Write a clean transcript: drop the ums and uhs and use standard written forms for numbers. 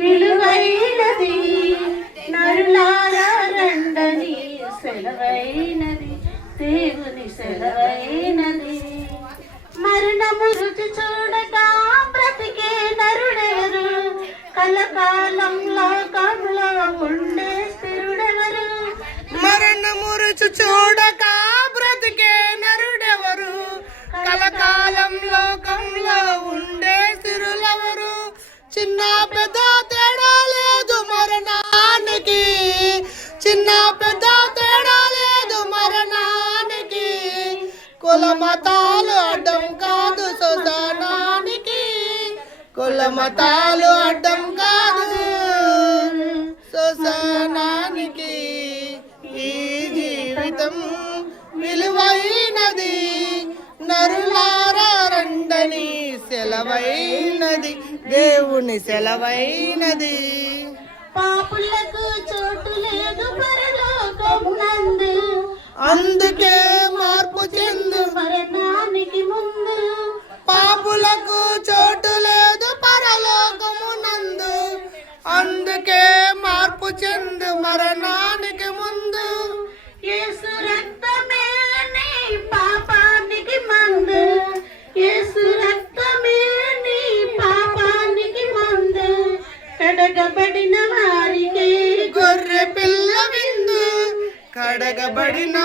విలువైనది, నరులారా రండని సెలవైనది, దేవుని సెలవైనది. మరణము రుచి చూడక బ్రతికే నరుడెవరు, కలకాలం లోకంలో ఉండే స్థిరుడెవరు. మరణము రుచి చూడక బ్రతికే నరుడెవరు, కలకాలం లోకంలో ఉండే స్థిరులెవరు. చిన్న పెద్ద తేడా లేదు మరణానికి, చిన్న పెద్ద తేడా లేదు మరణానికి. కుల మతాలు అడ్డం కాదు శ్మశానానికి, కుల మతాలు అడ్డం కాదు శ్మశానానికి. ఈ జీవితం విలువైనది, నరులారా రండని సెలవైనది, దేవుని సెలవైనది. పాపులకు చోటు లేదు పరలోకం నందు, అందుకే మార్పు చెందు మరణానికి ముందు. పాపులకు చోటు లేదు పరలోకమునందు, అందుకే మార్పు చెందు మరణానికి ముందు. యేసు రక్తమే నీ పాపానికి మందు, యేసు రక్తమే నీ పాపానికి మందు. కడగబడిన వారికి గొర్రె పిల్ల విందు, కడగబడిన